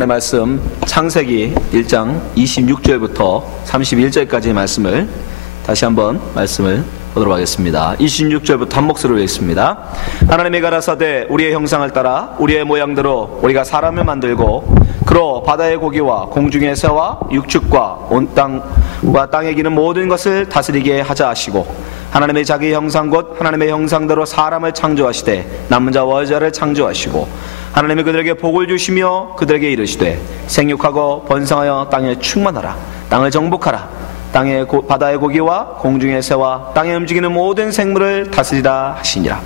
하나님의 말씀 창세기 1장 26절부터 31절까지의 말씀을 다시 한번 말씀을 보도록 하겠습니다. 26절부터 한 목소리로 읽습니다. 하나님이 가라사대 우리의 형상을 따라 우리의 모양대로 우리가 사람을 만들고 그로 바다의 고기와 공중의 새와 육축과 온 땅과 땅에 기는 모든 것을 다스리게 하자 하시고 하나님의 자기 형상 곧 하나님의 형상대로 사람을 창조하시되 남은 자와 여자를 창조하시고 하나님이 그들에게 복을 주시며 그들에게 이르시되 생육하고 번성하여 땅에 충만하라 땅을 정복하라 땅의 바다의 고기와 공중의 새와 땅에 움직이는 모든 생물을 다스리라 하시니라.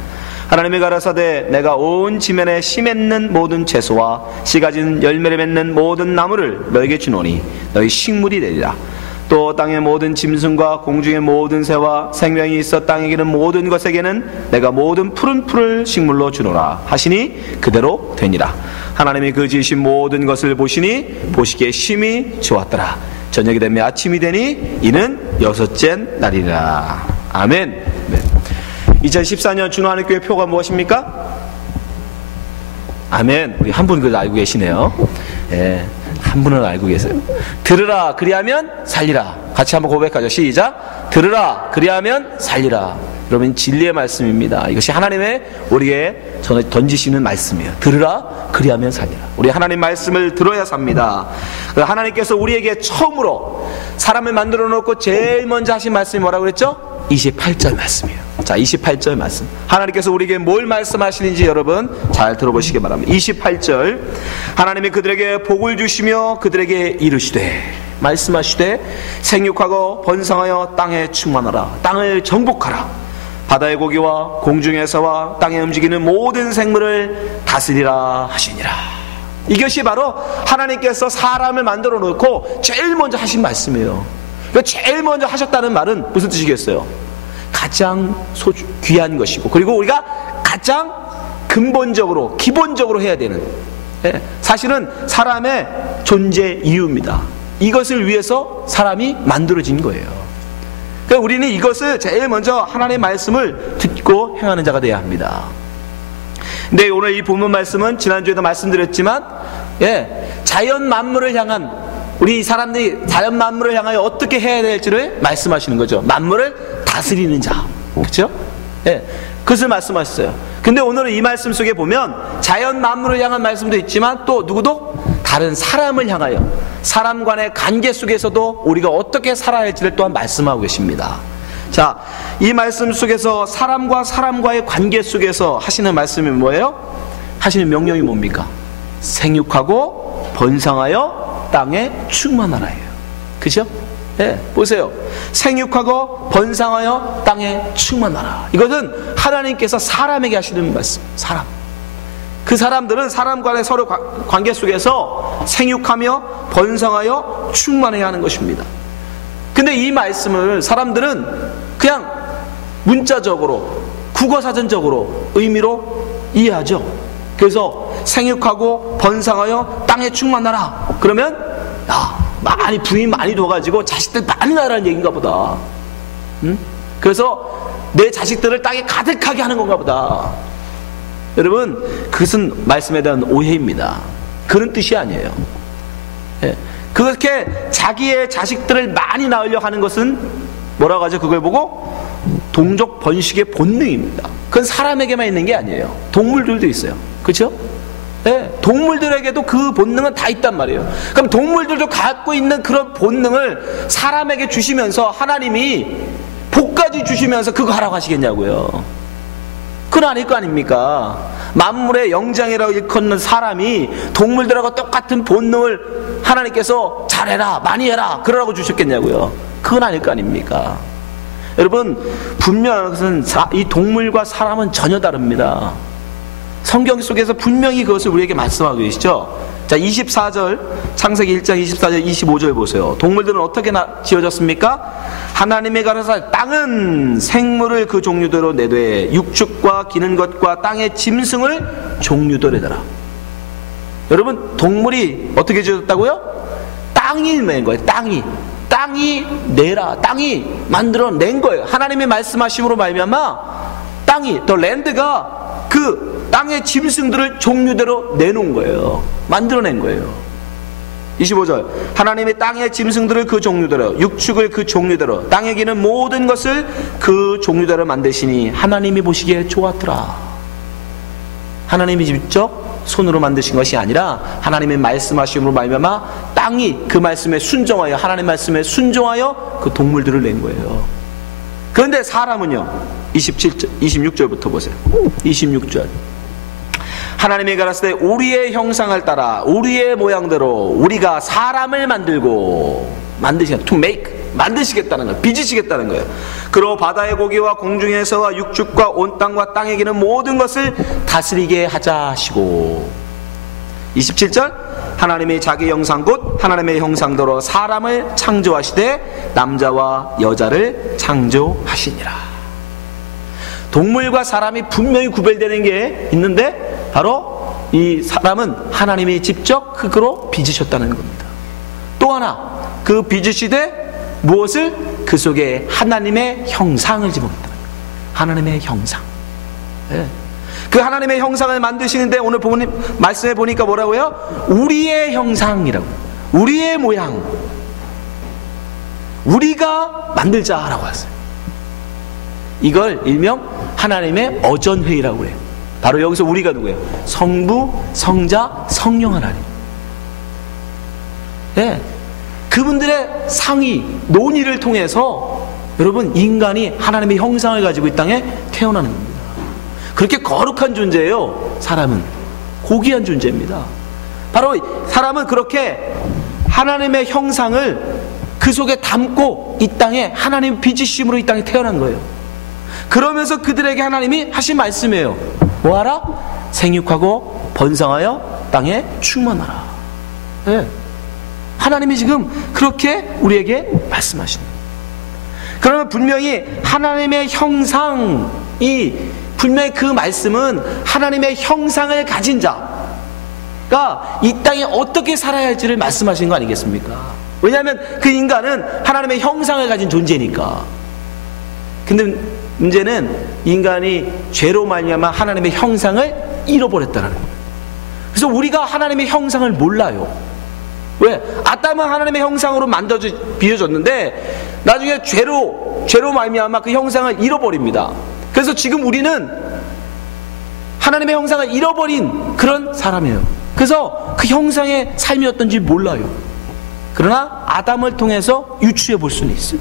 하나님이 가라사대 내가 온 지면에 씨 맺는 모든 채소와 씨 가진 열매를 맺는 모든 나무를 너에게 주노니 너희 식물이 되리라. 또 땅의 모든 짐승과 공중의 모든 새와 생명이 있어 땅에 기는 모든 것에게는 내가 모든 푸른 풀을 식물로 주노라 하시니 그대로 되니라. 하나님이 그 지으신 모든 것을 보시니 보시기에 심히 좋았더라. 저녁이 되며 아침이 되니 이는 여섯째 날이라. 아멘. 네. 2014년 준호하늘교회 표가 무엇입니까? 아멘. 우리 한 분 그걸 알고 계시네요. 예, 한 분은 알고 계세요. 들으라 그리하면 살리라. 같이 한번 고백하죠. 시작. 들으라 그리하면 살리라. 여러분 진리의 말씀입니다. 이것이 하나님의 우리에게 던지시는 말씀이에요. 들으라 그리하면 살리라. 우리 하나님 말씀을 들어야 삽니다. 하나님께서 우리에게 처음으로 사람을 만들어 놓고 제일 먼저 하신 말씀이 뭐라고 그랬죠? 28절 말씀이에요. 자, 28절 말씀. 하나님께서 우리에게 뭘 말씀하시는지 여러분 잘 들어보시기 바랍니다. 28절. 하나님이 그들에게 복을 주시며 그들에게 이르시되 말씀하시되 생육하고 번성하여 땅에 충만하라. 땅을 정복하라. 바다의 고기와 공중의 새와 땅에 움직이는 모든 생물을 다스리라 하시니라. 이것이 바로 하나님께서 사람을 만들어 놓고 제일 먼저 하신 말씀이에요. 제일 먼저 하셨다는 말은 무슨 뜻이겠어요? 가장 귀한 것이고 그리고 우리가 가장 근본적으로 기본적으로 해야 되는, 사실은 사람의 존재 이유입니다. 이것을 위해서 사람이 만들어진 거예요. 그러니까 우리는 이것을 제일 먼저 하나님의 말씀을 듣고 행하는 자가 되어야 합니다. 근데 오늘 이 본문 말씀은 지난주에도 말씀드렸지만 자연 만물을 향한 우리 사람들이 자연 만물을 향하여 어떻게 해야 될지를 말씀하시는 거죠. 만물을 다스리는 자, 그렇죠? 그것을 말씀하셨어요. 근데 오늘은 이 말씀 속에 보면 자연 만물을 향한 말씀도 있지만 또 누구도 다른 사람을 향하여 사람 간의 관계 속에서도 우리가 어떻게 살아야 할지를 또한 말씀하고 계십니다. 자, 이 말씀 속에서 사람과 사람과의 관계 속에서 하시는 말씀이 뭐예요? 하시는 명령이 뭡니까? 생육하고 번성하여 땅에 충만하라예요. 그죠? 보세요. 생육하고 번성하여 땅에 충만하라. 이것은 하나님께서 사람에게 하시는 말씀. 사람. 그 사람들은 사람 간의 서로 관계 속에서 생육하며 번성하여 충만해야 하는 것입니다. 근데 이 말씀을 사람들은 그냥 문자적으로 국어사전적으로 의미로 이해하죠. 그래서 생육하고 번성하여 땅에 충만하라. 그러면 많이 부인 많이 둬가지고 자식들 많이 낳으라는 얘기인가 보다. 그래서 내 자식들을 땅에 가득하게 하는 건가 보다. 여러분, 그것은 말씀에 대한 오해입니다. 그런 뜻이 아니에요. 그렇게 자기의 자식들을 많이 낳으려고 하는 것은 뭐라고 하죠? 그걸 보고 동족 번식의 본능입니다. 그건 사람에게만 있는 게 아니에요. 동물들도 있어요. 그렇죠? 동물들에게도 그 본능은 다 있단 말이에요. 그럼 동물들도 갖고 있는 그런 본능을 사람에게 주시면서 하나님이 복까지 주시면서 그거 하라고 하시겠냐고요. 그건 아닐 거 아닙니까? 만물의 영장이라고 일컫는 사람이 동물들하고 똑같은 본능을 하나님께서 잘해라, 많이 해라 그러라고 주셨겠냐고요. 그건 아닐 거 아닙니까? 여러분, 분명 그것은 이 동물과 사람은 전혀 다릅니다. 성경 속에서 분명히 그것을 우리에게 말씀하고 계시죠. 자, 24절 창세기 1장 24절 25절 보세요. 동물들은 어떻게 지어졌습니까? 하나님의 가라사대 땅은 생물을 그 종류대로 내되 육축과 기는 것과 땅의 짐승을 종류대로 내라. 여러분, 동물이 어떻게 지어졌다고요? 땅이 낸 거예요. 땅이 내라. 땅이 만들어낸 거예요. 하나님의 말씀하심으로 말미암아 땅이, 더 랜드가 그 땅의 짐승들을 종류대로 내놓은 거예요. 만들어낸 거예요. 25절 하나님이 땅의 짐승들을 그 종류대로 육축을 그 종류대로 땅에 기는 모든 것을 그 종류대로 만드시니 하나님이 보시기에 좋았더라. 하나님이 직접 손으로 만드신 것이 아니라 하나님의 말씀하심으로 말미암아 땅이 그 말씀에 순종하여 하나님 말씀에 순종하여 그 동물들을 낸 거예요. 그런데 사람은요, 26절부터 보세요. 26절 하나님이 가라사대 우리의 형상을 따라 우리의 모양대로 우리가 사람을 만들고 만드시겠다. to make 만드시겠다는 거예요. 빚으시겠다는 거예요. 그리고 바다의 고기와 공중에서와 육축과 온 땅과 땅에 기는 모든 것을 다스리게 하자 하시고 27절 하나님이 자기 형상 곧 하나님의 형상대로 사람을 창조하시되 남자와 여자를 창조하시니라. 동물과 사람이 분명히 구별되는 게 있는데 바로 이 사람은 하나님이 직접 흙으로 빚으셨다는 겁니다. 또 하나 그 빚으시되 무엇을? 그 속에 하나님의 형상을 집어넣는다. 하나님의 형상. 네. 그 하나님의 형상을 만드시는데 오늘 부모님 말씀해 보니까 뭐라고요? 우리의 형상이라고. 우리의 모양. 우리가 만들자라고 했어요. 이걸 일명 하나님의 어전회의라고 해요. 바로 여기서 우리가 누구예요? 성부, 성자, 성령 하나님. 네. 그분들의 상의, 논의를 통해서 여러분 인간이 하나님의 형상을 가지고 이 땅에 태어나는 겁니다. 그렇게 거룩한 존재예요. 사람은 고귀한 존재입니다. 바로 사람은 그렇게 하나님의 형상을 그 속에 담고 이 땅에 하나님의 빚으심으로 이 땅에 태어난 거예요. 그러면서 그들에게 하나님이 하신 말씀이에요. 뭐하라? 생육하고 번성하여 땅에 충만하라. 네. 하나님이 지금 그렇게 우리에게 말씀하시는 거예요. 그러면 분명히 하나님의 형상이 분명히 그 말씀은 하나님의 형상을 가진 자가 이 땅에 어떻게 살아야 할지를 말씀하신 거 아니겠습니까? 왜냐하면 그 인간은 하나님의 형상을 가진 존재니까. 근데 문제는 인간이 죄로 말미암아 하나님의 형상을 잃어버렸다는 거예요. 그래서 우리가 하나님의 형상을 몰라요. 왜? 아담은 하나님의 형상으로 빚어졌는데 나중에 죄로 말미암아 그 형상을 잃어버립니다. 그래서 지금 우리는 하나님의 형상을 잃어버린 그런 사람이에요. 그래서 그 형상의 삶이 어떤지 몰라요. 그러나 아담을 통해서 유추해 볼 수는 있어요.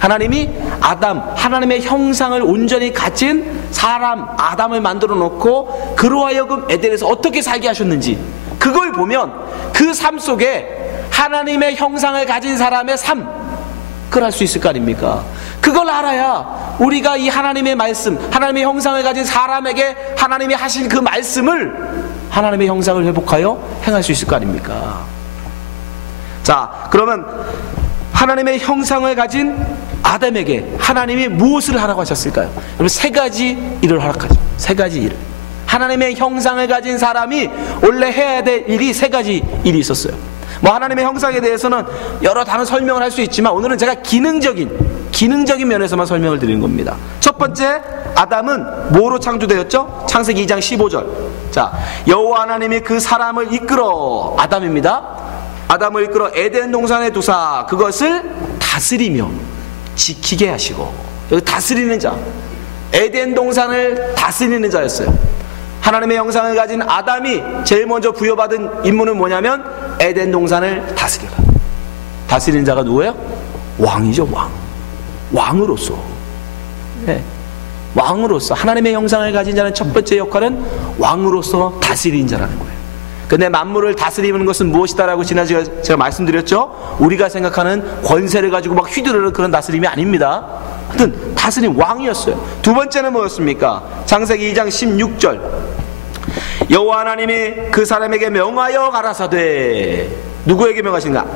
하나님이 하나님의 형상을 온전히 가진 사람 아담을 만들어 놓고 그로 하여금 에덴에서 어떻게 살게 하셨는지 그걸 보면 그 삶 속에 하나님의 형상을 가진 사람의 삶 그걸 알 수 있을 거 아닙니까? 그걸 알아야 우리가 이 하나님의 말씀, 하나님의 형상을 가진 사람에게 하나님이 하신 그 말씀을 하나님의 형상을 회복하여 행할 수 있을 거 아닙니까? 자, 그러면 하나님의 형상을 가진 아담에게 하나님이 무엇을 하라고 하셨을까요? 여러분 세 가지 일을 허락하죠. 세 가지 일. 하나님의 형상을 가진 사람이 원래 해야 될 일이 세 가지 일이 있었어요. 뭐 하나님의 형상에 대해서는 여러 다른 설명을 할 수 있지만 오늘은 제가 기능적인 면에서만 설명을 드리는 겁니다. 첫 번째, 아담은 뭐로 창조되었죠? 창세기 2장 15절. 자, 여호와 하나님이 그 사람을 이끌어 아담입니다. 아담을 이끌어 에덴 동산에 두사 그것을 다스리며 지키게 하시고 여기 다스리는 자 에덴 동산을 다스리는 자였어요. 하나님의 형상을 가진 아담이 제일 먼저 부여받은 임무는 뭐냐면 에덴 동산을 다스려라. 다스리는 자가 누구예요? 왕이죠. 왕으로서. 네. 왕으로서 하나님의 형상을 가진 자는 첫 번째 역할은 왕으로서 다스리는 자라는 거예요. 근데 만물을 다스리는 것은 무엇이다라고 지난주에 제가 말씀드렸죠. 우리가 생각하는 권세를 가지고 막 휘두르는 그런 다스림이 아닙니다. 하여튼 다스림 왕이었어요. 두 번째는 뭐였습니까? 창세기 2장 16절 여호와 하나님이 그 사람에게 명하여 가라사대 누구에게 명하시는가?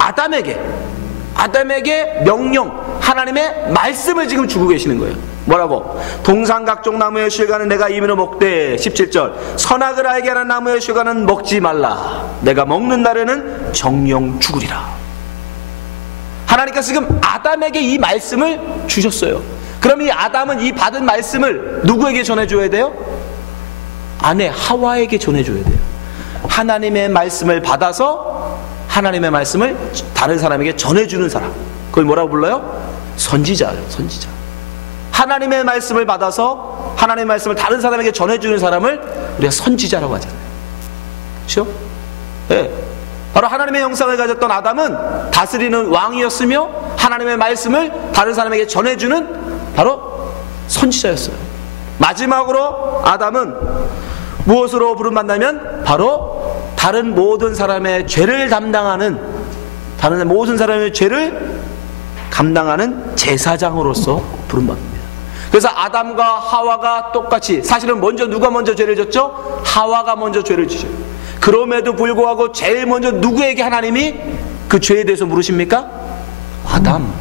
아담에게 명령 하나님의 말씀을 지금 주고 계시는 거예요. 뭐라고? 동산 각종 나무의 실과는 내가 임의로 먹되 17절 선악을 알게 하는 나무의 실과는 먹지 말라 내가 먹는 날에는 정령 죽으리라. 하나님께서 지금 아담에게 이 말씀을 주셨어요. 그럼 이 아담은 이 받은 말씀을 누구에게 전해줘야 돼요? 아내 하와에게 전해줘야 돼요. 하나님의 말씀을 받아서 하나님의 말씀을 다른 사람에게 전해주는 사람, 그걸 뭐라고 불러요? 선지자예요. 선지자. 하나님의 말씀을 받아서 하나님의 말씀을 다른 사람에게 전해주는 사람을 우리가 선지자라고 하잖아요. 그렇죠? 네. 바로 하나님의 형상을 가졌던 아담은 다스리는 왕이었으며 하나님의 말씀을 다른 사람에게 전해주는 바로 선지자였어요. 마지막으로 아담은 무엇으로 부름받냐면 바로 다른 모든 사람의 죄를 담당하는, 다른 모든 사람의 죄를 감당하는 제사장으로서 부름받습니다. 그래서 아담과 하와가 똑같이, 사실은 먼저 누가 먼저 죄를 졌죠? 하와가 먼저 죄를 지죠. 그럼에도 불구하고 제일 먼저 누구에게 하나님이 그 죄에 대해서 물으십니까? 아담.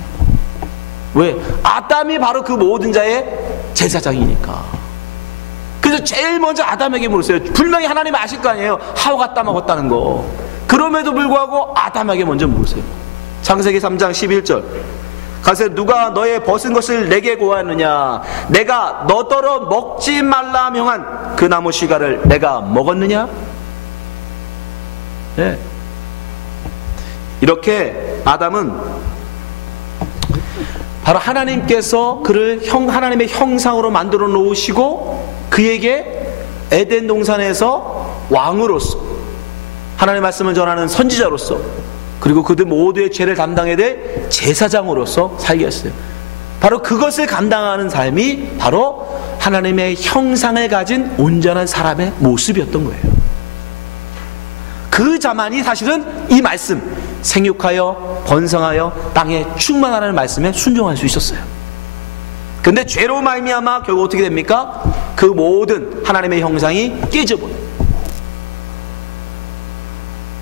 왜? 아담이 바로 그 모든 자의 제사장이니까. 그래서 제일 먼저 아담에게 물었어요. 분명히 하나님이 아실 거 아니에요. 하와가 따먹었다는 거. 그럼에도 불구하고 아담에게 먼저 물으세요. 창세기 3장 11절. 가서 누가 너의 벗은 것을 내게 고하느냐? 내가 너더러 먹지 말라 명한 그 나무 씨가를 내가 먹었느냐? 네. 이렇게 아담은 바로 하나님께서 그를 하나님의 형상으로 만들어 놓으시고 그에게 에덴 동산에서 왕으로서 하나님의 말씀을 전하는 선지자로서 그리고 그들 모두의 죄를 담당해야 될 제사장으로서 살게 했어요. 바로 그것을 감당하는 삶이 바로 하나님의 형상을 가진 온전한 사람의 모습이었던 거예요. 그 자만이 사실은 이 말씀, 생육하여 번성하여 땅에 충만하라는 말씀에 순종할 수 있었어요. 근데 죄로 말미암아 결국 어떻게 됩니까? 그 모든 하나님의 형상이 깨져버려요.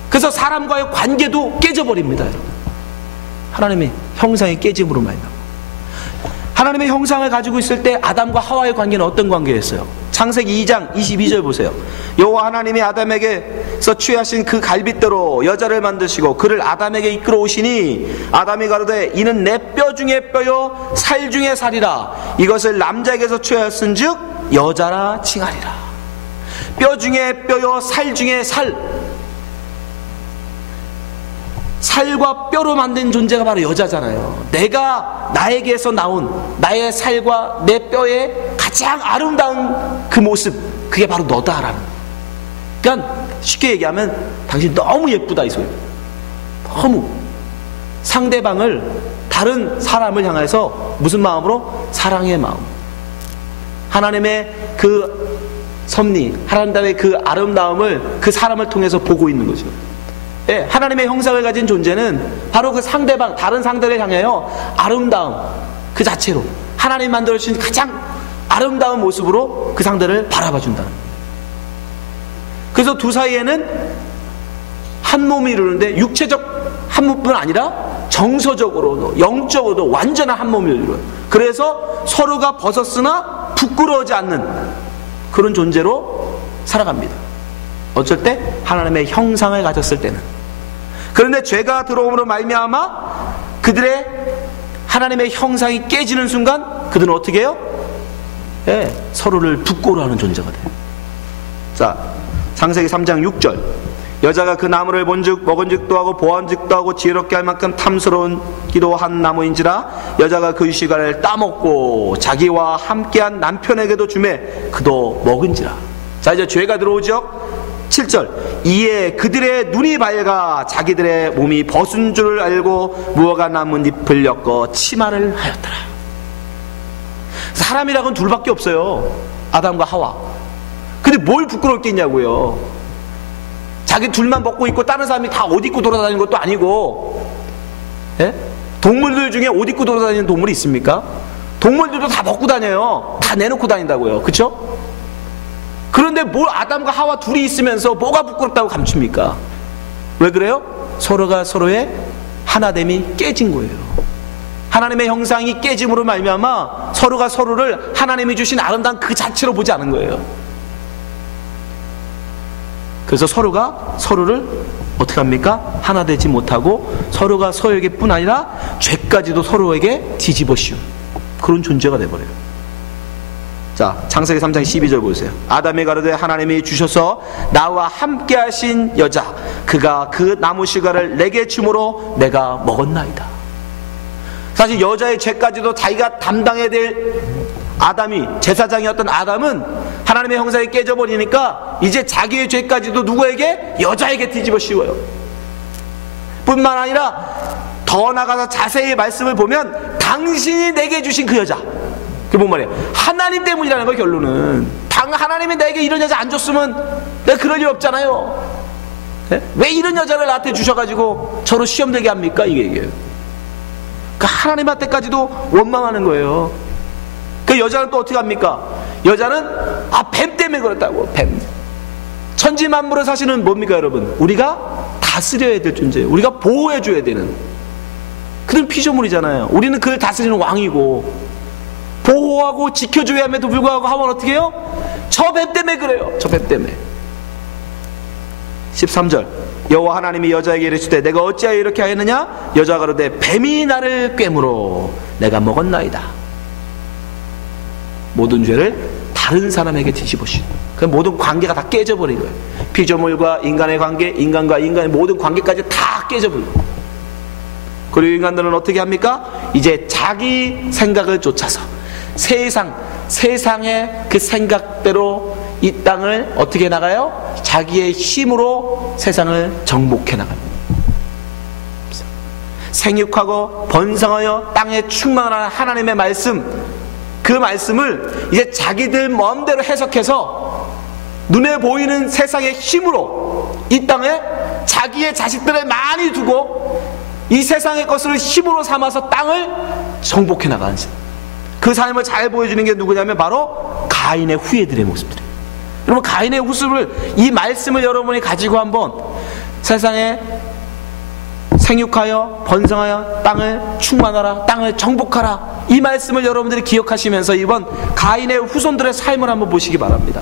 그래서 사람과의 관계도 깨져버립니다, 여러분. 하나님의 형상이 깨짐으로 말미암아. 하나님의 형상을 가지고 있을 때 아담과 하와의 관계는 어떤 관계였어요? 창세기 2장 22절 보세요. 여호와 하나님이 아담에게서 취하신 그 갈빗대로 여자를 만드시고 그를 아담에게 이끌어 오시니 아담이 가로되 이는 내 뼈 중에 뼈요 살 중에 살이라. 이것을 남자에게서 취하였은즉 여자라 칭하리라. 뼈 중에 뼈요 살 중에 살. 살과 뼈로 만든 존재가 바로 여자잖아요. 내가 나에게서 나온 나의 살과 내 뼈의 가장 아름다운 그 모습, 그게 바로 너다라는. 그러니까 쉽게 얘기하면 당신 너무 예쁘다 이 소리. 너무 상대방을, 다른 사람을 향해서 무슨 마음으로? 사랑의 마음. 하나님의 그 섭리, 하나님의 그 아름다움을 그 사람을 통해서 보고 있는 거죠. 예, 하나님의 형상을 가진 존재는 바로 그 상대방, 다른 상대를 향하여 아름다움 그 자체로 하나님 만들어주신 가장 아름다운 모습으로 그 상대를 바라봐 준다는 거예요. 그래서 두 사이에는 한 몸이 이루는데 육체적 한 몸뿐 아니라 정서적으로도 영적으로도 완전한 한 몸을 이루어요. 그래서 서로가 벗었으나 부끄러워하지 않는 그런 존재로 살아갑니다. 어쩔 때 하나님의 형상을 가졌을 때는. 그런데 죄가 들어옴으로 말미암아 그들의 하나님의 형상이 깨지는 순간 그들은 어떻게 해요? 예, 서로를 부끄러워하는 존재가 돼요. 자, 창세기 3장 6절. 여자가 그 나무를 본즉 먹은즉도 하고 보안즉도 하고 지혜롭게 할 만큼 탐스러운기도 한 나무인지라. 여자가 그 씨가를 따먹고 자기와 함께한 남편에게도 주매 그도 먹은지라. 자, 이제 죄가 들어오죠. 7절. 이에 그들의 눈이 밝아 자기들의 몸이 벗은 줄을 알고 무화과 나뭇잎을 엮어 치마를 하였더라. 사람이라고는 둘밖에 없어요. 아담과 하와. 근데 뭘 부끄러울 게 있냐고요. 자기 둘만 먹고 있고 다른 사람이 다 옷 입고 돌아다니는 것도 아니고. 예? 동물들 중에 옷 입고 돌아다니는 동물이 있습니까? 동물들도 다 먹고 다녀요. 다 내놓고 다닌다고요. 그쵸? 그런데 뭘 아담과 하와 둘이 있으면서 뭐가 부끄럽다고 감춥니까? 왜 그래요? 서로가 서로의 하나됨이 깨진 거예요. 하나님의 형상이 깨짐으로 말미암아 서로가 서로를 하나님이 주신 아름다운 그 자체로 보지 않은 거예요. 그래서 서로가 서로를 어떻게 합니까? 하나 되지 못하고 서로가 서로에게 뿐 아니라 죄까지도 서로에게 뒤집어 씌운 그런 존재가 돼버려요. 자, 창세기 3장 12절 보세요. 아담이 가로되 하나님이 주셔서 나와 함께 하신 여자 그가 그 나무 실과를 내게 주므로 내가 먹었나이다. 사실 여자의 죄까지도 자기가 담당해야 될 아담이, 제사장이었던 아담은 하나님의 형상이 깨져버리니까 이제 자기의 죄까지도 누구에게? 여자에게 뒤집어 씌워요. 뿐만 아니라 더 나가서 자세히 말씀을 보면 당신이 내게 주신 그 여자, 그게 뭔 말이에요? 하나님 때문이라는 거예요. 결론은 하나님이 내게 이런 여자 안 줬으면 내가 그럴 일 없잖아요. 네? 왜 이런 여자를 나한테 주셔가지고 저로 시험 되게 합니까? 이게 얘기예요. 그러니까 하나님한테까지도 원망하는 거예요. 그 여자는 또 어떻게 합니까? 여자는 뱀 때문에 그렇다고. 뱀. 천지만물을 사실은 뭡니까 여러분? 우리가 다스려야 될 존재예요. 우리가 보호해줘야 되는 그런 피조물이잖아요. 우리는 그를 다스리는 왕이고 보호하고 지켜줘야 함에도 불구하고 하면 어떻게 해요? 저 뱀 때문에 그래요. 저 뱀 때문에. 13절 여호와 하나님이 여자에게 이르시되 내가 어찌하여 이렇게 하였느냐? 여자가 가로되 뱀이 나를 꿰물어 내가 먹었나이다. 모든 죄를 다른 사람에게 뒤집어씌우는, 그 모든 관계가 다 깨져버린 거예요. 피조물과 인간의 관계, 인간과 인간의 모든 관계까지 다 깨져버리고, 그리고 인간들은 어떻게 합니까? 이제 자기 생각을 쫓아서 세상의 그 생각대로 이 땅을 어떻게 나가요? 자기의 힘으로 세상을 정복해 나갑니다. 생육하고 번성하여 땅에 충만한 하나님의 말씀, 그 말씀을 이제 자기들 마음대로 해석해서 눈에 보이는 세상의 힘으로 이 땅에 자기의 자식들을 많이 두고 이 세상의 것을 힘으로 삼아서 땅을 정복해 나가는 그 삶을 잘 보여주는 게 누구냐면 바로 가인의 후예들의 모습들이에요. 여러분, 가인의 모습을, 이 말씀을 여러분이 가지고 한번 세상에 생육하여 번성하여 땅을 충만하라, 땅을 정복하라, 이 말씀을 여러분들이 기억하시면서 이번 가인의 후손들의 삶을 한번 보시기 바랍니다.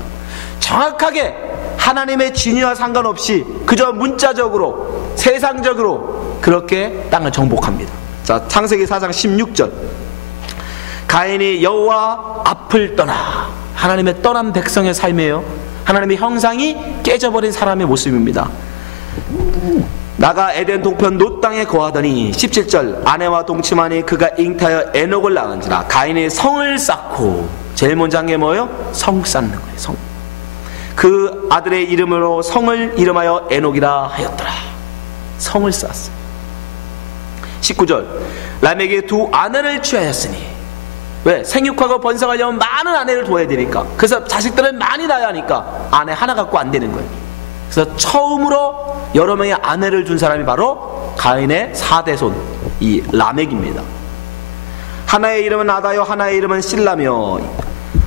정확하게 하나님의 진위와 상관없이 그저 문자적으로 세상적으로 그렇게 땅을 정복합니다. 자, 창세기 4장 16절 가인이 여호와 앞을 떠나, 하나님의 떠난 백성의 삶이에요. 하나님의 형상이 깨져버린 사람의 모습입니다. 나가 에덴 동편 놋 땅에 거하더니 17절 아내와 동침하니 그가 잉타하여 에녹을 낳은지라. 가인이 성을 쌓고, 제일 먼저 한 게 뭐예요? 성 쌓는 거예요. 성. 그 아들의 이름으로 성을 이름하여 에녹이라 하였더라. 성을 쌓았어요. 19절 라멕이 두 아내를 취하였으니, 왜? 생육하고 번성하려면 많은 아내를 둬야 되니까. 그래서 자식들을 많이 낳아야 하니까 아내 하나 갖고 안 되는 거예요. 그래서 처음으로 여러 명의 아내를 둔 사람이 바로 가인의 4대손 이 라멕입니다. 하나의 이름은 아다요 하나의 이름은 실라며,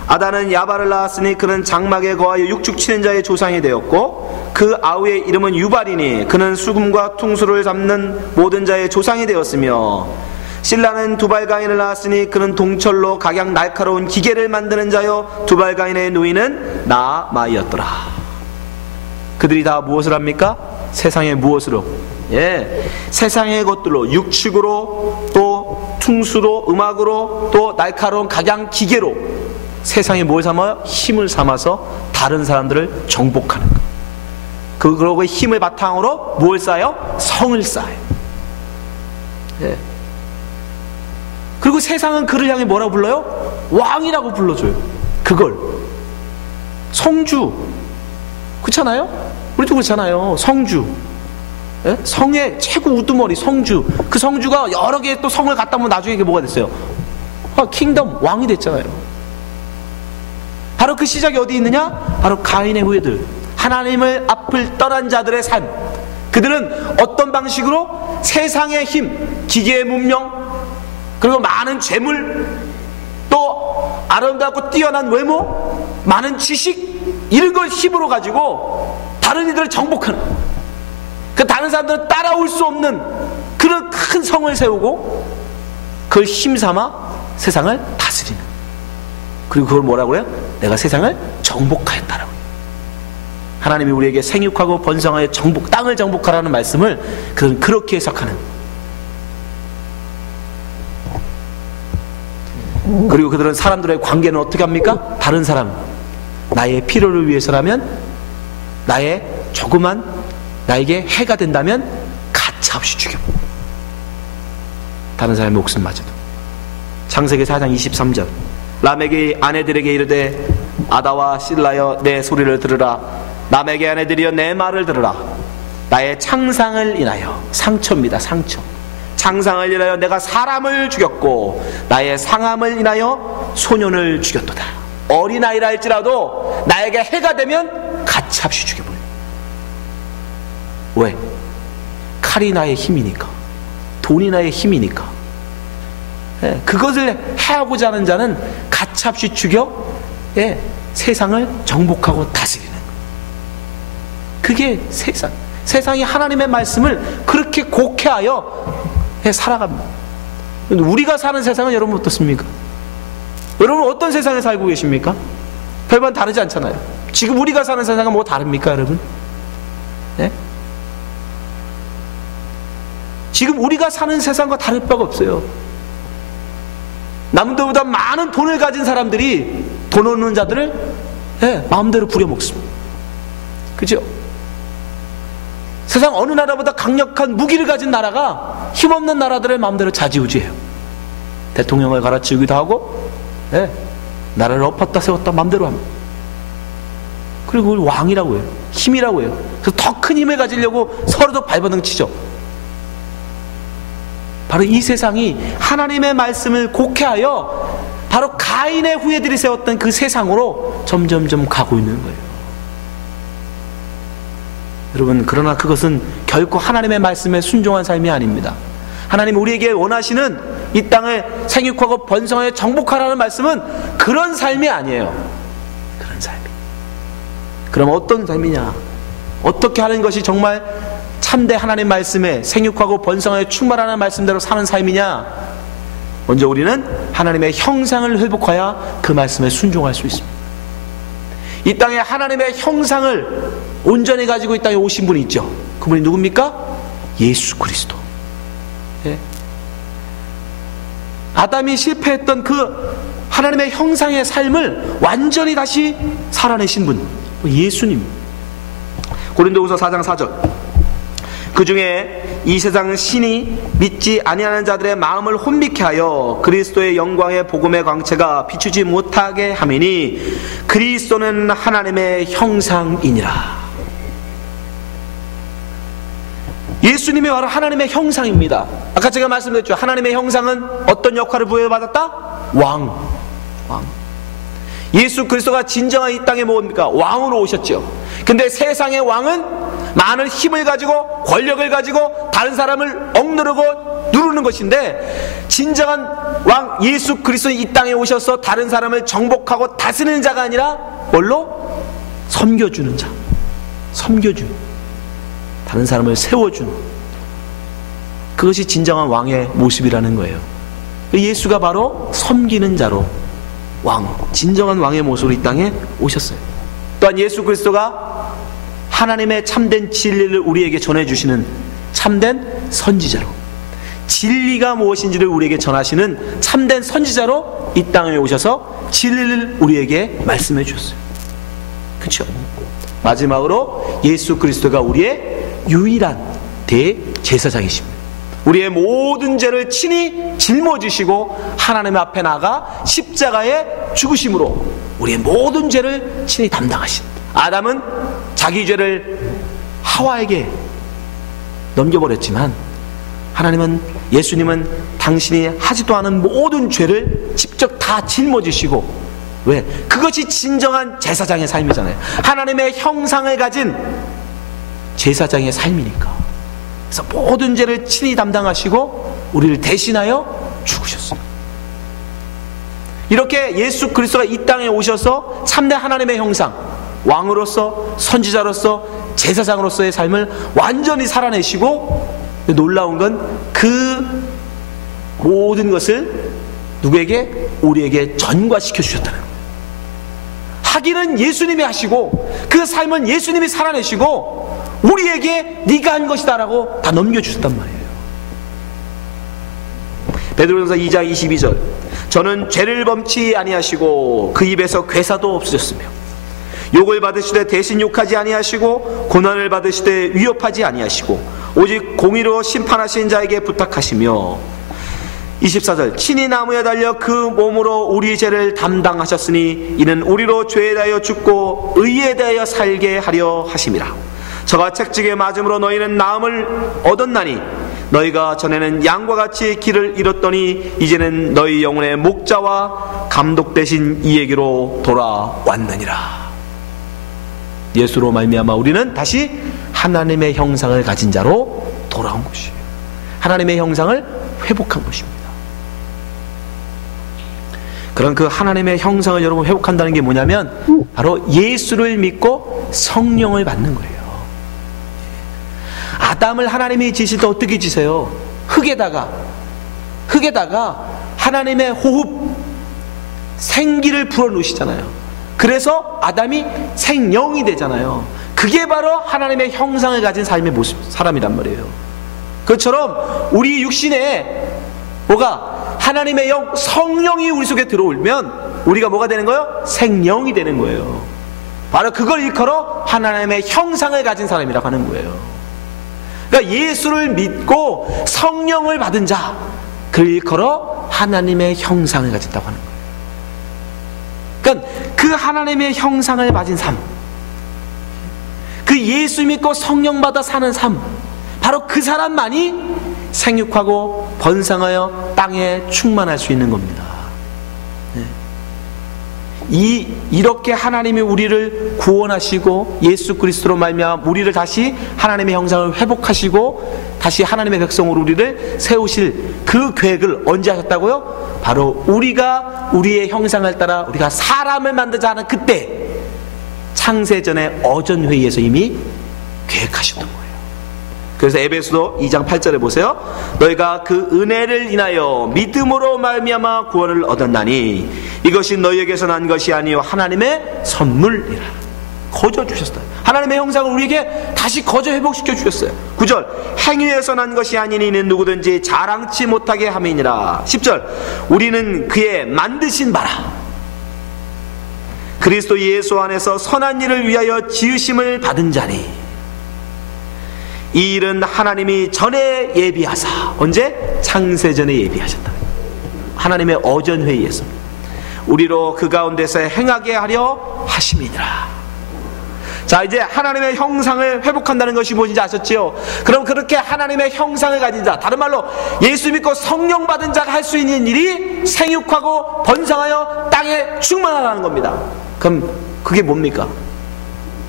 아다는 야발을 낳았으니 그는 장막에 거하여 육축 치는 자의 조상이 되었고, 그 아우의 이름은 유발이니 그는 수금과 퉁수를 잡는 모든 자의 조상이 되었으며, 실라는 두발가인을 낳았으니 그는 동철로 각양 날카로운 기계를 만드는 자요 두발가인의 누이는 나마이였더라. 그들이 다 무엇을 합니까? 세상의 무엇으로? 세상의 것들로, 육축으로, 또 퉁수로, 음악으로, 또 날카로운 각양 기계로 세상에 뭘 삼아요? 힘을 삼아서 다른 사람들을 정복하는 것. 그러고 힘을 바탕으로 뭘 쌓아요? 성을 쌓아요. 그리고 세상은 그를 향해 뭐라고 불러요? 왕이라고 불러줘요. 그걸 성주, 그렇잖아요? 우리도 그렇잖아요. 성주, 성의 최고 우두머리 성주. 그 성주가 여러 개의 또 성을 갖다 보면 나중에 이게 뭐가 됐어요? 킹덤, 왕이 됐잖아요. 바로 그 시작이 어디 있느냐? 바로 가인의 후예들, 하나님을 앞을 떠난 자들의 삶. 그들은 어떤 방식으로 세상의 힘, 기계의 문명, 그리고 많은 재물, 또 아름답고 뛰어난 외모, 많은 지식, 이런 걸 힘으로 가지고 다른 이들을 정복하는, 그 다른 사람들은 따라올 수 없는 그런 큰 성을 세우고 그걸 힘삼아 세상을 다스리는. 그리고 그걸 뭐라고 해요? 내가 세상을 정복하였다라고. 하나님이 우리에게 생육하고 번성하여 정복, 땅을 정복하라는 말씀을 그는 그렇게 해석하는. 그리고 그들은 사람들의 관계는 어떻게 합니까? 다른 사람, 나의 필요를 위해서라면, 나의 조그만 나에게 해가 된다면 가차없이 죽여버려. 다른 사람의 목숨마저도. 창세기 4장 23절. 람에게 아내들에게 이르되 아다와 실라여 내 소리를 들으라. 남에게 아내들이여 내 말을 들으라. 나의 창상을 인하여, 상처입니다, 상처. 창상을 인하여 내가 사람을 죽였고 나의 상함을 인하여 소년을 죽였도다. 어린아이라 할지라도 나에게 해가 되면 가차없이 죽여버려. 왜? 칼이 나의 힘이니까, 돈이 나의 힘이니까. 그것을 해하고자 하는 자는 가차없이 죽여 세상을 정복하고 다스리는 거예요. 그게 세상. 세상이 하나님의 말씀을 그렇게 곡해하여 살아갑니다. 우리가 사는 세상은 여러분 어떻습니까? 여러분 어떤 세상에 살고 계십니까? 별반 다르지 않잖아요. 지금 우리가 사는 세상은 뭐 다릅니까, 여러분? 네? 지금 우리가 사는 세상과 다를 바가 없어요. 남들보다 많은 돈을 가진 사람들이 돈 없는 자들을 마음대로 부려먹습니다. 그죠? 세상 어느 나라보다 강력한 무기를 가진 나라가 힘없는 나라들을 마음대로 좌지우지해요. 대통령을 갈아치우기도 하고, 나라를 엎었다 세웠다 마음대로 합니다. 그리고 그걸 왕이라고 해요. 힘이라고 해요. 그래서 더 큰 힘을 가지려고 서로도 발버둥 치죠. 바로 이 세상이 하나님의 말씀을 곡해하여 바로 가인의 후예들이 세웠던 그 세상으로 점점점 가고 있는 거예요. 여러분, 그러나 그것은 결코 하나님의 말씀에 순종한 삶이 아닙니다. 하나님 우리에게 원하시는 이 땅을 생육하고 번성하여 정복하라는 말씀은 그런 삶이 아니에요. 그런 삶이. 그럼 어떤 삶이냐? 어떻게 하는 것이 정말 참대 하나님 말씀에 생육하고 번성하여 충만하는 말씀대로 사는 삶이냐? 먼저 우리는 하나님의 형상을 회복하여 그 말씀에 순종할 수 있습니다. 이 땅에 하나님의 형상을 온전히 가지고 이 땅에 오신 분이 있죠. 그분이 누굽니까? 예수 그리스도. 아담이 실패했던 그 하나님의 형상의 삶을 완전히 다시 살아내신 분, 예수님. 고린도후서 4장 4절. 그 중에 이 세상 신이 믿지 아니하는 자들의 마음을 혼미케 하여 그리스도의 영광의 복음의 광채가 비추지 못하게 하매니 그리스도는 하나님의 형상이니라. 예수님이 바로 하나님의 형상입니다. 아까 제가 말씀드렸죠. 하나님의 형상은 어떤 역할을 부여받았다? 왕. 예수 그리스도가 진정한 이 땅에 뭡니까? 왕으로 오셨죠. 근데 세상의 왕은 많은 힘을 가지고 권력을 가지고 다른 사람을 억누르고 누르는 것인데, 진정한 왕 예수 그리스도는 이 땅에 오셔서 다른 사람을 정복하고 다스리는 자가 아니라 뭘로? 섬겨주는 자. 섬겨주는, 다른 사람을 세워주는, 그것이 진정한 왕의 모습이라는 거예요. 예수가 바로 섬기는 자로 왕, 진정한 왕의 모습으로 이 땅에 오셨어요. 또한 예수 그리스도가 하나님의 참된 진리를 우리에게 전해주시는 참된 선지자로, 진리가 무엇인지를 우리에게 전하시는 참된 선지자로 이 땅에 오셔서 진리를 우리에게 말씀해 주셨어요. 그렇죠? 마지막으로 예수 그리스도가 우리의 유일한 대제사장이십니다. 우리의 모든 죄를 친히 짊어지시고 하나님 앞에 나가 십자가에 죽으심으로 우리의 모든 죄를 친히 담당하신, 아담은 자기 죄를 하와에게 넘겨버렸지만 하나님은, 예수님은 당신이 하지도 않은 모든 죄를 직접 다 짊어지시고, 왜? 그것이 진정한 제사장의 삶이잖아요. 하나님의 형상을 가진 제사장의 삶이니까. 그래서 모든 죄를 친히 담당하시고 우리를 대신하여 죽으셨어요. 이렇게 예수 그리스도가 이 땅에 오셔서 참된 하나님의 형상, 왕으로서, 선지자로서, 제사장으로서의 삶을 완전히 살아내시고, 놀라운 건 그 모든 것을 누구에게? 우리에게 전가시켜 주셨다는 거예요. 하기는 예수님이 하시고 그 삶은 예수님이 살아내시고 우리에게 네가 한 것이다 라고 다 넘겨주셨단 말이에요. 베드로전서 2장 22절. 저는 죄를 범치 아니하시고 그 입에서 괴사도 없으셨으며 욕을 받으시되 대신 욕하지 아니하시고 고난을 받으시되 위협하지 아니하시고 오직 공의로 심판하신 자에게 부탁하시며 24절 친히 나무에 달려 그 몸으로 우리 죄를 담당하셨으니 이는 우리로 죄에 대하여 죽고 의에 대하여 살게 하려 하심이라. 저가 책찍에 맞음으로 너희는 나음을 얻었나니 너희가 전에는 양과 같이 길을 잃었더니 이제는 너희 영혼의 목자와 감독 되신 이에게로 돌아왔느니라. 예수로 말미암아 우리는 다시 하나님의 형상을 가진 자로 돌아온 것이에요. 하나님의 형상을 회복한 것입니다. 그런 그 하나님의 형상을 여러분 회복한다는 게 뭐냐면 바로 예수를 믿고 성령을 받는 거예요. 아담을 하나님이 지실 때 어떻게 지세요? 흙에다가 하나님의 호흡, 생기를 불어넣으시잖아요. 그래서 아담이 생명이 되잖아요. 그게 바로 하나님의 형상을 가진 삶의 모습, 사람이란 말이에요. 그것처럼 우리 육신에 뭐가 하나님의 영, 성령이 우리 속에 들어오면 우리가 뭐가 되는 거예요? 생명이 되는 거예요. 바로 그걸 일컬어 하나님의 형상을 가진 사람이라고 하는 거예요. 그러니까 예수를 믿고 성령을 받은 자, 그를 일컬어 하나님의 형상을 가진다고 하는 거예요. 그러니까 그 하나님의 형상을 가진 삶, 그 예수 믿고 성령 받아 사는 삶, 바로 그 사람만이 생육하고 번성하여 땅에 충만할 수 있는 겁니다. 이렇게 하나님이 우리를 구원하시고 예수 그리스도로 말미암아 우리를 다시 하나님의 형상을 회복하시고 다시 하나님의 백성으로 우리를 세우실 그 계획을 언제 하셨다고요? 바로 우리가 우리의 형상을 따라 우리가 사람을 만들자 하는 그때 창세전의 어전회의에서 이미 계획하셨던 거예요. 그래서 에베소서 2장 8절에 보세요. 너희가 그 은혜를 인하여 믿음으로 말미암아 구원을 얻었나니 이것이 너희에게서 난 것이 아니요 하나님의 선물이라. 거저 주셨어요. 하나님의 형상을 우리에게 다시 거저 회복시켜 주셨어요. 9절 행위에서 난 것이 아니니 이는 누구든지 자랑치 못하게 함이니라. 10절 우리는 그의 만드신 바라 그리스도 예수 안에서 선한 일을 위하여 지으심을 받은 자니 이 일은 하나님이 전에 예비하사, 언제? 창세전에 예비하셨다. 하나님의 어전회의에서 우리로 그 가운데서 행하게 하려 하심이니라. 자, 이제 하나님의 형상을 회복한다는 것이 무엇인지 아셨지요? 그럼 그렇게 하나님의 형상을 가진 자, 다른 말로 예수 믿고 성령 받은 자가 할 수 있는 일이 생육하고 번성하여 땅에 충만하라는 겁니다. 그럼 그게 뭡니까?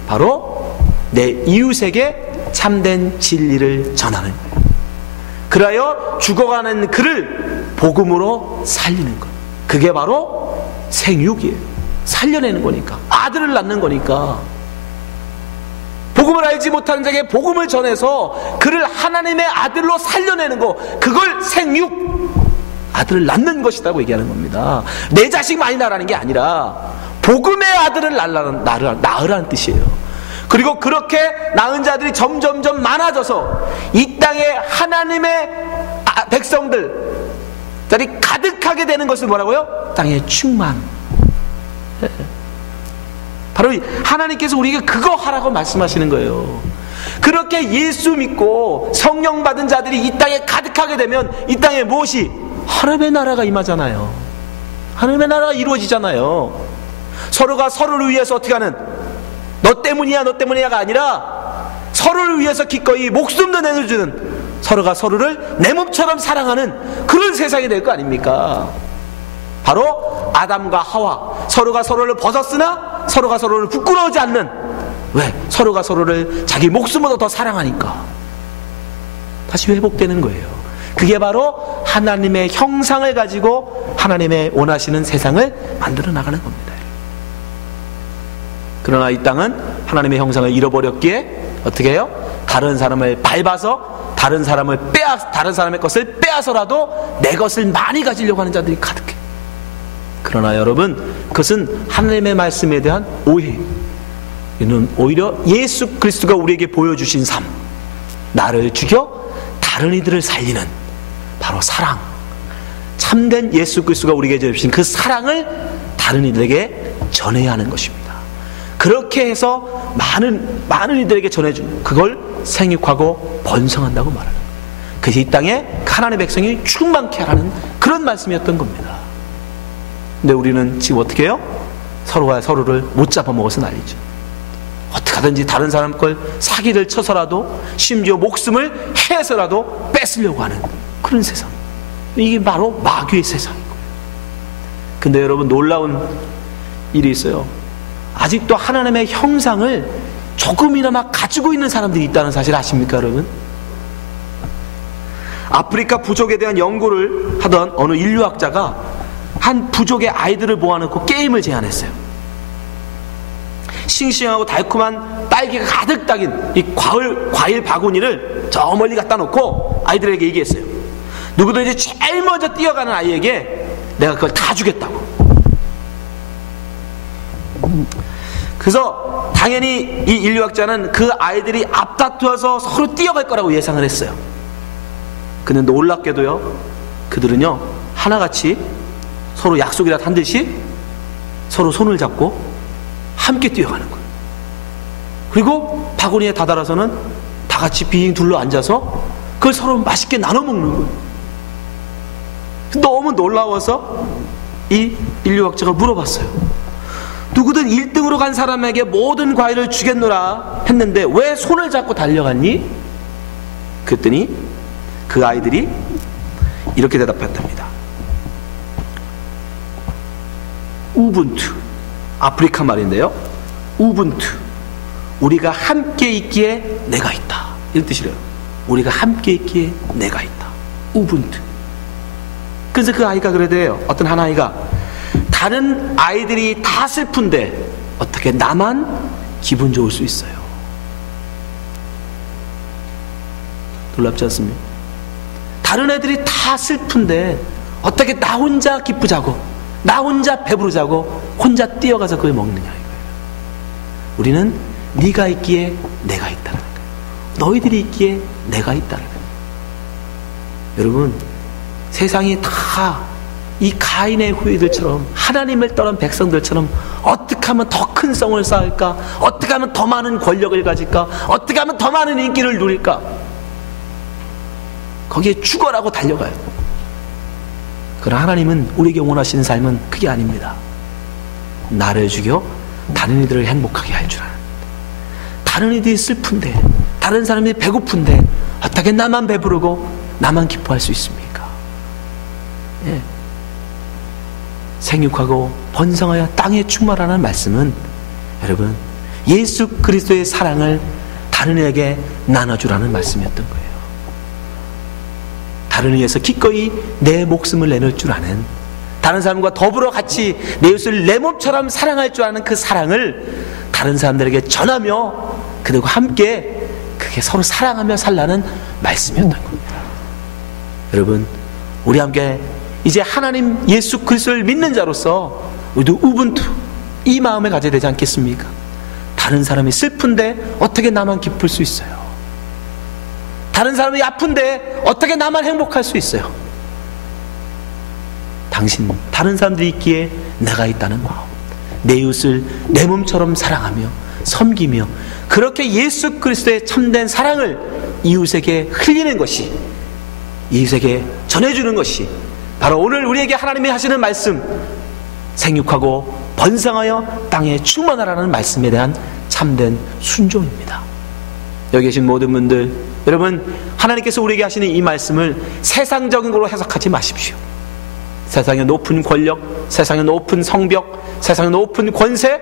바로 내 이웃에게 참된 진리를 전하는 거예요. 그래야 죽어가는 그를 복음으로 살리는 것. 그게 바로 생육이에요. 살려내는 거니까. 아들을 낳는 거니까. 복음을 알지 못하는 자에게 복음을 전해서 그를 하나님의 아들로 살려내는 거, 그걸 생육, 아들을 낳는 것이라고 얘기하는 겁니다. 내 자식만이 낳으라는 게 아니라 복음의 아들을 낳으라는 뜻이에요. 그리고 그렇게 낳은 자들이 점점점 많아져서 이 땅에 하나님의 백성들이 가득하게 되는 것을 뭐라고요? 땅의 충만. 바로 하나님께서 우리에게 그거 하라고 말씀하시는 거예요. 그렇게 예수 믿고 성령 받은 자들이 이 땅에 가득하게 되면 이 땅에 무엇이? 하나님의 나라가 임하잖아요. 하나님의 나라가 이루어지잖아요. 서로가 서로를 위해서 어떻게 하는, 너 때문이야 너 때문이야가 아니라 서로를 위해서 기꺼이 목숨도 내어주는, 서로가 서로를 내 몸처럼 사랑하는 그런 세상이 될 거 아닙니까? 바로 아담과 하와, 서로가 서로를 벗었으나 서로가 서로를 부끄러워하지 않는, 왜? 서로가 서로를 자기 목숨보다 더 사랑하니까 다시 회복되는 거예요. 그게 바로 하나님의 형상을 가지고 하나님의 원하시는 세상을 만들어 나가는 겁니다. 그러나 이 땅은 하나님의 형상을 잃어버렸기에 어떻게 해요? 다른 사람을 밟아서 다른 사람의 것을 빼앗아서라도 내 것을 많이 가지려고 하는 자들이 가득해. 그러나 여러분, 그것은 하나님의 말씀에 대한 오해. 이는 오히려 예수 그리스도가 우리에게 보여주신 삶, 나를 죽여 다른 이들을 살리는 바로 사랑, 참된 예수 그리스도가 우리에게 주신 그 사랑을 다른 이들에게 전해야 하는 것입니다. 그렇게 해서 많은 이들에게 전해주는, 그걸 생육하고 번성한다고 말하는, 그것이 이 땅에 하나님의 백성이 충만케 하라는 그런 말씀이었던 겁니다. 근데 우리는 지금 어떻게 해요? 서로가 서로를 못 잡아먹어서 난리죠. 어떻게 하든지 다른 사람 걸 사기를 쳐서라도, 심지어 목숨을 해서라도 뺏으려고 하는 그런 세상. 이게 바로 마귀의 세상이고요. 근데 여러분, 놀라운 일이 있어요. 아직도 하나님의 형상을 조금이나마 가지고 있는 사람들이 있다는 사실 아십니까, 여러분? 아프리카 부족에 대한 연구를 하던 어느 인류학자가 한 부족의 아이들을 모아놓고 게임을 제안했어요. 싱싱하고 달콤한 딸기가 가득 담긴 이 과일 바구니를 저 멀리 갖다 놓고 아이들에게 얘기했어요. 누구든지 제일 먼저 뛰어가는 아이에게 내가 그걸 다 주겠다고. 그래서 당연히 이 인류학자는 그 아이들이 앞다투어서 서로 뛰어갈 거라고 예상을 했어요. 근데 놀랍게도요, 그들은요 하나같이 서로 약속이라 한 듯이 서로 손을 잡고 함께 뛰어가는 거예요. 그리고 바구니에 다다라서는 다 같이 빙 둘러 앉아서 그걸 서로 맛있게 나눠 먹는 거예요. 너무 놀라워서 이 인류학자가 물어봤어요. 누구든 1등으로 간 사람에게 모든 과일을 주겠노라 했는데 왜 손을 잡고 달려갔니? 그랬더니 그 아이들이 이렇게 대답했답니다. 우분투, 아프리카 말인데요. 우분투, 우리가 함께 있기에 내가 있다, 이런 뜻이래요. 우리가 함께 있기에 내가 있다, 우분투. 그래서 그 아이가 그러대요. 어떤 한 아이가, 다른 아이들이 다 슬픈데 어떻게 나만 기분 좋을 수 있어요? 놀랍지 않습니까? 다른 애들이 다 슬픈데 어떻게 나 혼자 기쁘자고, 나 혼자 배부르자고 혼자 뛰어가서 그걸 먹느냐 이거예요. 우리는 네가 있기에 내가 있다는 거예요. 너희들이 있기에 내가 있다는 거예요. 여러분, 세상이 다 이 가인의 후예들처럼, 하나님을 떠난 백성들처럼 어떻게 하면 더 큰 성을 쌓을까, 어떻게 하면 더 많은 권력을 가질까, 어떻게 하면 더 많은 인기를 누릴까, 거기에 죽어라고 달려가요. 그러나 하나님은 우리에게 원하시는 삶은 그게 아닙니다. 나를 죽여 다른 이들을 행복하게 할 줄 아는, 다른 이들이 슬픈데, 다른 사람이 배고픈데 어떻게 나만 배부르고 나만 기뻐할 수 있습니까? 예. 생육하고 번성하여 땅에 충만하라는 말씀은 여러분, 예수 그리스도의 사랑을 다른 이에게 나눠주라는 말씀이었던 거예요. 다른 이에서 기꺼이 내 목숨을 내놓을 줄 아는, 다른 사람과 더불어 같이 내 이웃을 내 몸처럼 사랑할 줄 아는 그 사랑을 다른 사람들에게 전하며 그들과 함께 그게 서로 사랑하며 살라는 말씀이었던 겁니다. 여러분, 우리 함께 이제 하나님 예수 그리스도를 믿는 자로서 우리도 우분투, 이 마음을 가져야 되지 않겠습니까? 다른 사람이 슬픈데 어떻게 나만 기쁠 수 있어요? 다른 사람이 아픈데 어떻게 나만 행복할 수 있어요? 당신, 다른 사람들이 있기에 내가 있다는 마음, 내 이웃을 내 몸처럼 사랑하며 섬기며 그렇게 예수 그리스도의 참된 사랑을 이웃에게 흘리는 것이, 이웃에게 전해주는 것이 바로 오늘 우리에게 하나님이 하시는 말씀, 생육하고 번성하여 땅에 충만하라는 말씀에 대한 참된 순종입니다. 여기 계신 모든 분들, 여러분, 하나님께서 우리에게 하시는 이 말씀을 세상적인 걸로 해석하지 마십시오. 세상의 높은 권력, 세상의 높은 성벽, 세상의 높은 권세,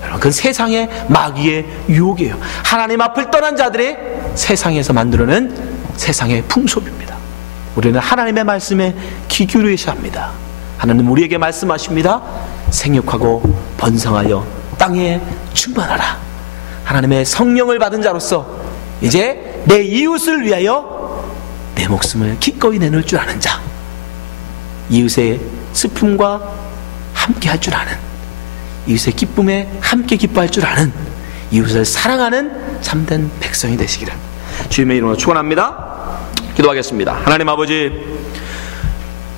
여러분, 그건 세상의 마귀의 유혹이에요. 하나님 앞을 떠난 자들의 세상에서 만들어낸 세상의 풍속입니다. 우리는 하나님의 말씀에 귀 기울이셔야 합니다. 하나님 우리에게 말씀하십니다. 생육하고 번성하여 땅에 충만하라. 하나님의 성령을 받은 자로서 이제 내 이웃을 위하여 내 목숨을 기꺼이 내놓을 줄 아는 자, 이웃의 슬픔과 함께 할 줄 아는, 이웃의 기쁨에 함께 기뻐할 줄 아는, 이웃을 사랑하는 참된 백성이 되시기를 주님의 이름으로 축원합니다. 기도하겠습니다. 하나님 아버지,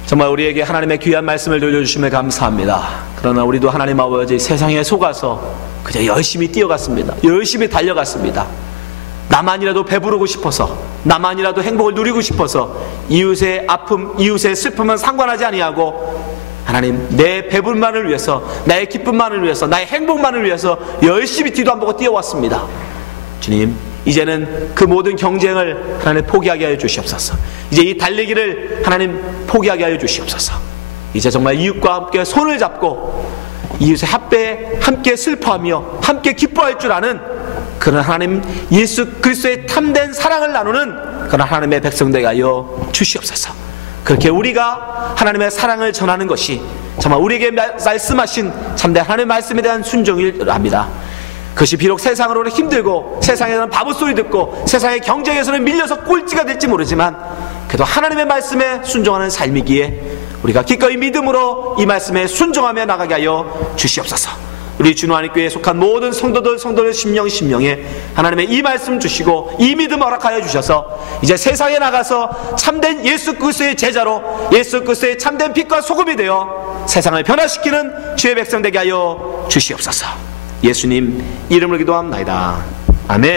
정말 우리에게 하나님의 귀한 말씀을 들려주심에 감사합니다. 그러나 우리도 하나님 아버지 세상에 속아서 그저 열심히 뛰어갔습니다. 열심히 달려갔습니다. 나만이라도 배부르고 싶어서, 나만이라도 행복을 누리고 싶어서 이웃의 아픔, 이웃의 슬픔은 상관하지 아니하고 하나님, 내 배불만을 위해서, 나의 기쁨만을 위해서, 나의 행복만을 위해서 열심히 뒤도 안 보고 뛰어왔습니다. 주님, 이제는 그 모든 경쟁을 하나님 포기하게 하여 주시옵소서. 이제 이 달리기를 하나님 포기하게 하여 주시옵소서. 이제 정말 이웃과 함께 손을 잡고 이웃의 합배에 함께 슬퍼하며 함께 기뻐할 줄 아는 그런 하나님 예수 그리스도의 참된 사랑을 나누는 그런 하나님의 백성 되게 하여 주시옵소서. 그렇게 우리가 하나님의 사랑을 전하는 것이 정말 우리에게 말씀하신 참된 하나님의 말씀에 대한 순종이랍니다. 그것이 비록 세상으로는 힘들고 세상에서는 바보 소리 듣고 세상의 경쟁에서는 밀려서 꼴찌가 될지 모르지만 그래도 하나님의 말씀에 순종하는 삶이기에 우리가 기꺼이 믿음으로 이 말씀에 순종하며 나가게 하여 주시옵소서. 우리 주노하니교회에 속한 모든 성도들 심령에 하나님의 이 말씀 주시고 이 믿음 허락하여 주셔서 이제 세상에 나가서 참된 예수 그리스도의 제자로 예수 그리스도의 참된 빛과 소금이 되어 세상을 변화시키는 주의 백성 되게 하여 주시옵소서. 예수님 이름으로 기도합나이다. 아멘.